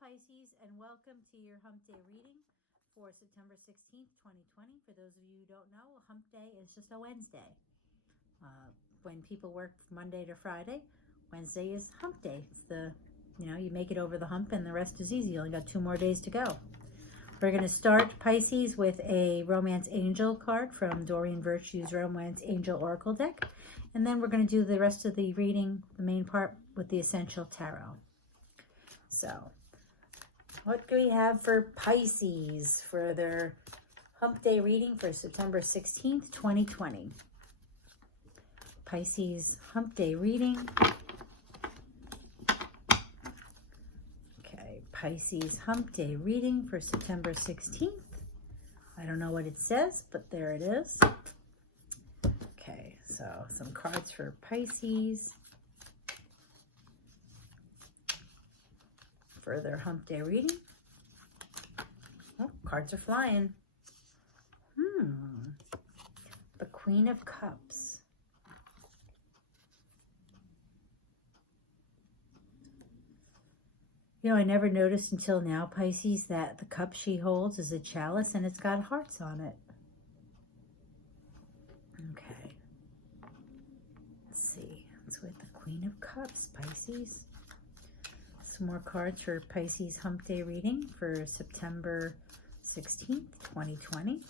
Pisces, and welcome to your Hump Day reading for September 16th, 2020. For those of you who don't know, Hump Day is just a Wednesday. When people work Monday to Friday, Wednesday is Hump Day. It's you make it over the hump and the rest is easy. You only got 2 more days to go. We're going to start Pisces with a Romance Angel card from Doreen Virtue's Romance Angel Oracle deck. And then we're going to do the rest of the reading, the main part, with the Essential Tarot. So, what do we have for Pisces for their Hump Day reading for September 16th, 2020? Pisces Hump Day reading. Okay, Pisces Hump Day reading for September 16th. I don't know what it says, but there it is. Okay, so some cards for Pisces for their Hump Day reading. Oh, cards are flying. The Queen of Cups. You know, I never noticed until now, Pisces, that the cup she holds is a chalice and it's got hearts on it. Okay. Let's see. It's with the Queen of Cups, Pisces. Some more cards for Pisces Hump Day reading for September 16th, 2020.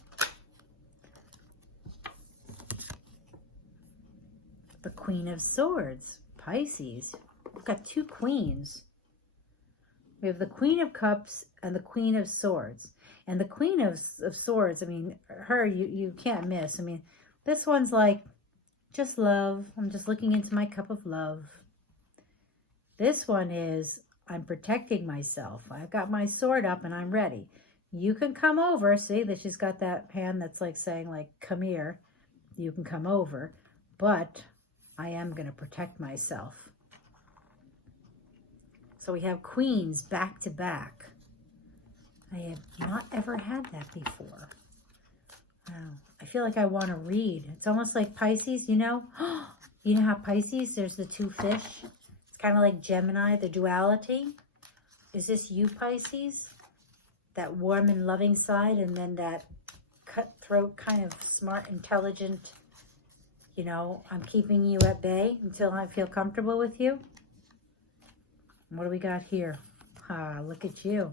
The Queen of Swords, Pisces. We've got 2 queens. We have the Queen of Cups and the Queen of Swords. And the Queen of Swords, I mean, her, you can't miss. I mean, this one's like, just love. I'm just looking into my cup of love. This one is, I'm protecting myself. I've got my sword up and I'm ready. You can come over. See that she's got that hand that's like saying, like, come here. You can come over. But I am going to protect myself. So we have queens back to back. I have not ever had that before. Wow. I feel like I want to read. It's almost like Pisces, you know? You know how Pisces, there's the 2 fish? It's kind of like Gemini, the duality. Is this you, Pisces? That warm and loving side, and then that cutthroat, kind of smart, intelligent, you know, I'm keeping you at bay until I feel comfortable with you. What do we got here? Look at you.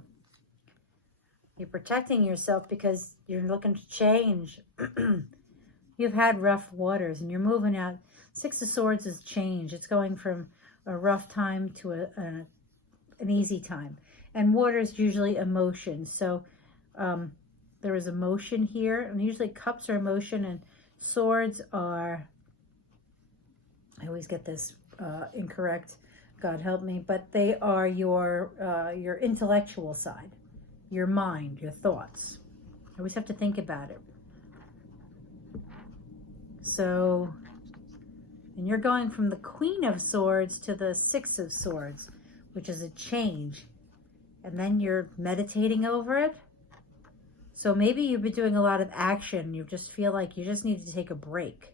You're protecting yourself because you're looking to change. You've had rough waters and you're moving out. 6 of Swords is change. It's going from a rough time to an easy time. And water is usually emotion. So there is emotion here. And usually cups are emotion and swords are, I always get this incorrect. God help me, but they are your intellectual side, your mind, your thoughts. I always have to think about it. So, and you're going from the Queen of Swords to the 6 of Swords, which is a change. And then you're meditating over it. So maybe you've been doing a lot of action. You just feel like you just need to take a break,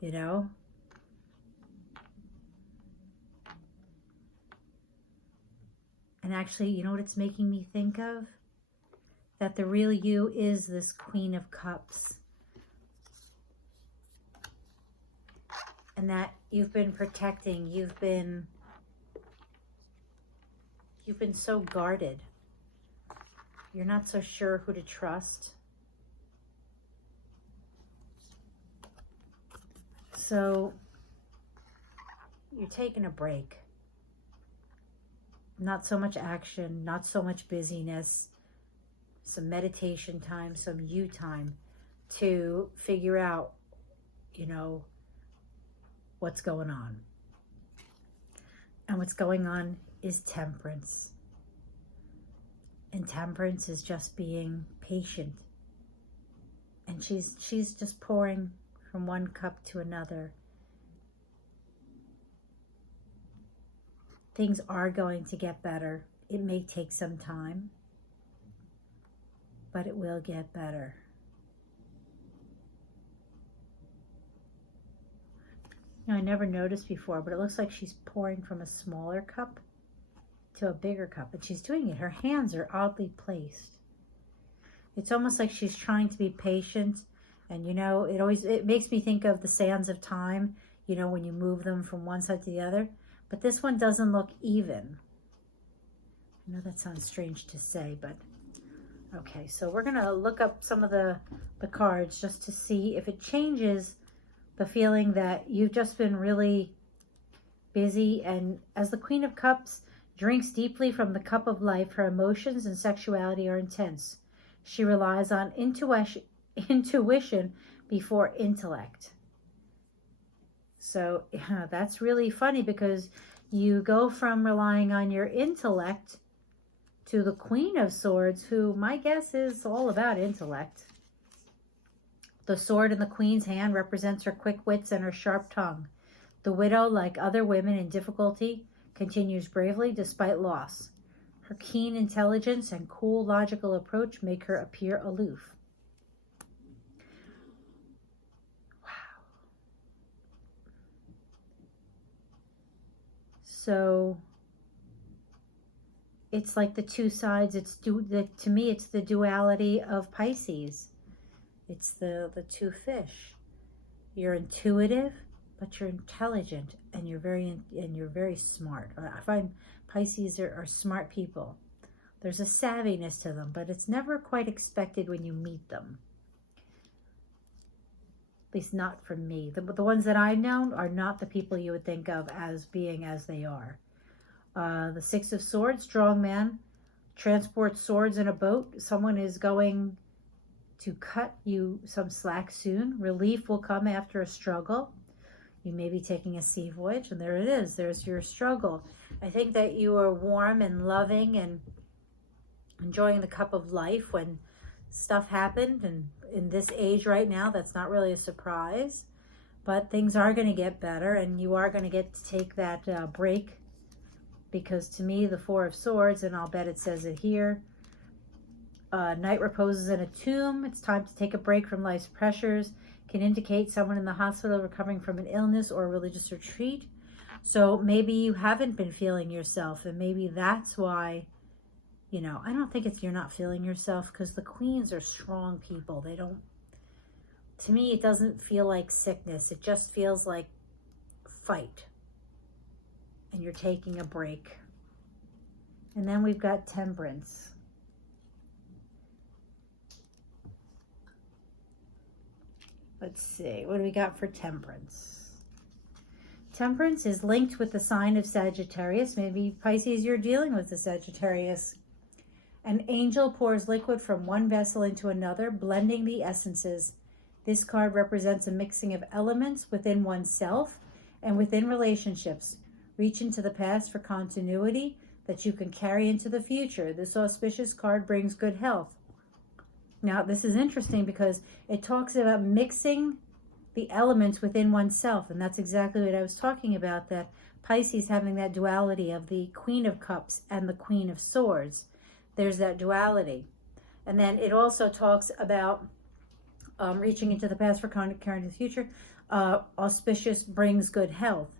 you know? And actually, you know what it's making me think of? That the real you is this Queen of Cups. And that you've been protecting, you've been so guarded. You're not so sure who to trust. So you're taking a break. Not so much action, not so much busyness, some meditation time, some you time to figure out, you know, what's going on. And what's going on is temperance. And temperance is just being patient. And she's just pouring from one cup to another. Things are going to get better. It may take some time, but it will get better. You know, I never noticed before, but it looks like she's pouring from a smaller cup to a bigger cup, and she's doing it. Her hands are oddly placed. It's almost like she's trying to be patient. And, you know, it makes me think of the sands of time, you know, when you move them from one side to the other. But this one doesn't look even. I know that sounds strange to say, but okay. So we're going to look up some of the cards just to see if it changes the feeling that you've just been really busy. And as the Queen of Cups drinks deeply from the cup of life, her emotions and sexuality are intense. She relies on intuition before intellect. So yeah, that's really funny, because you go from relying on your intellect to the Queen of Swords, who my guess is all about intellect. The sword in the Queen's hand represents her quick wits and her sharp tongue. The widow, like other women in difficulty, continues bravely despite loss. Her keen intelligence and cool, logical approach make her appear aloof. Wow. So it's like the two sides. To me, it's the duality of Pisces. It's the two fish. You're intuitive, but you're intelligent, and you're very smart. I find Pisces are smart people. There's a savviness to them, but it's never quite expected when you meet them. At least not from me. The ones that I've known are not the people you would think of as being as they are. The Six of Swords, strong man, transports swords in a boat. Someone is going to cut you some slack soon. Relief will come after a struggle. You may be taking a sea voyage, and there it is. There's your struggle. I think that you are warm and loving and enjoying the cup of life when stuff happened. And in this age right now, that's not really a surprise. But things are going to get better, and you are going to get to take that break. Because to me, the Four of Swords, and I'll bet it says it here, night reposes in a tomb. It's time to take a break from life's pressures. Can indicate someone in the hospital recovering from an illness or a religious retreat. So maybe you haven't been feeling yourself, and maybe that's why, you know, I don't think it's you're not feeling yourself, because the queens are strong people. They don't, to me, it doesn't feel like sickness. It just feels like fight, and you're taking a break. And then we've got Temperance. Let's see, what do we got for Temperance? Temperance is linked with the sign of Sagittarius. Maybe Pisces, you're dealing with the Sagittarius. An angel pours liquid from one vessel into another, blending the essences. This card represents a mixing of elements within oneself and within relationships. Reach into the past for continuity that you can carry into the future. This auspicious card brings good health. Now, this is interesting because it talks about mixing the elements within oneself. And that's exactly what I was talking about, that Pisces having that duality of the Queen of Cups and the Queen of Swords. There's that duality. And then it also talks about reaching into the past for carrying the future. Auspicious brings good health.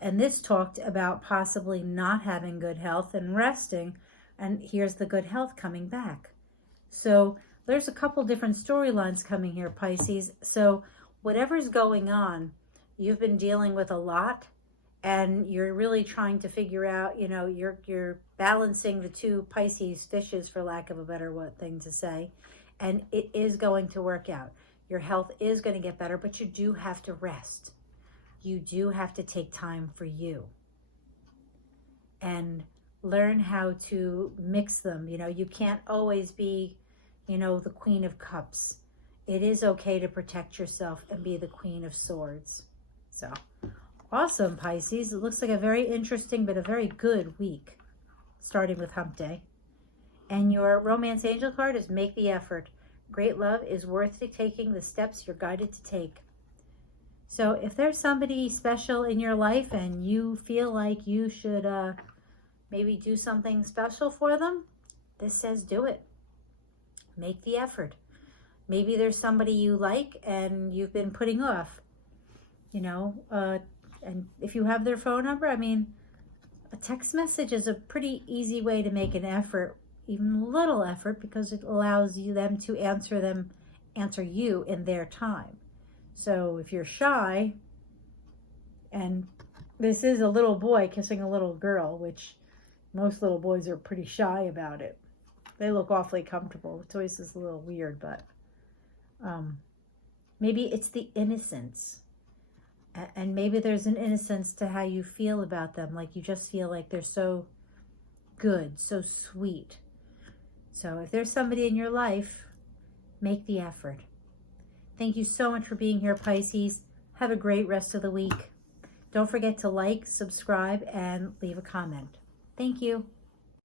And this talked about possibly not having good health and resting. And here's the good health coming back. So there's a couple different storylines coming here, Pisces. So whatever's going on, you've been dealing with a lot, and you're really trying to figure out, you know, you're balancing the two Pisces fishes, for lack of a better thing to say, and it is going to work out. Your health is going to get better, but you do have to rest. You do have to take time for you and learn how to mix them. You know, you can't always be, you know, the Queen of Cups. It is okay to protect yourself and be the Queen of Swords. So, awesome, Pisces. It looks like a very interesting but a very good week, starting with Hump Day. And your Romance Angel card is Make the Effort. Great love is worth taking the steps you're guided to take. So if there's somebody special in your life and you feel like you should maybe do something special for them, this says do it. Make the effort. Maybe there's somebody you like and you've been putting off, you know, and if you have their phone number, I mean, a text message is a pretty easy way to make an effort, even a little effort, because it allows them to answer you in their time. So if you're shy, and this is a little boy kissing a little girl, which most little boys are pretty shy about it. They look awfully comfortable. It's always just a little weird, but maybe it's the innocence. And maybe there's an innocence to how you feel about them. Like you just feel like they're so good, so sweet. So if there's somebody in your life, make the effort. Thank you so much for being here, Pisces. Have a great rest of the week. Don't forget to like, subscribe, and leave a comment. Thank you.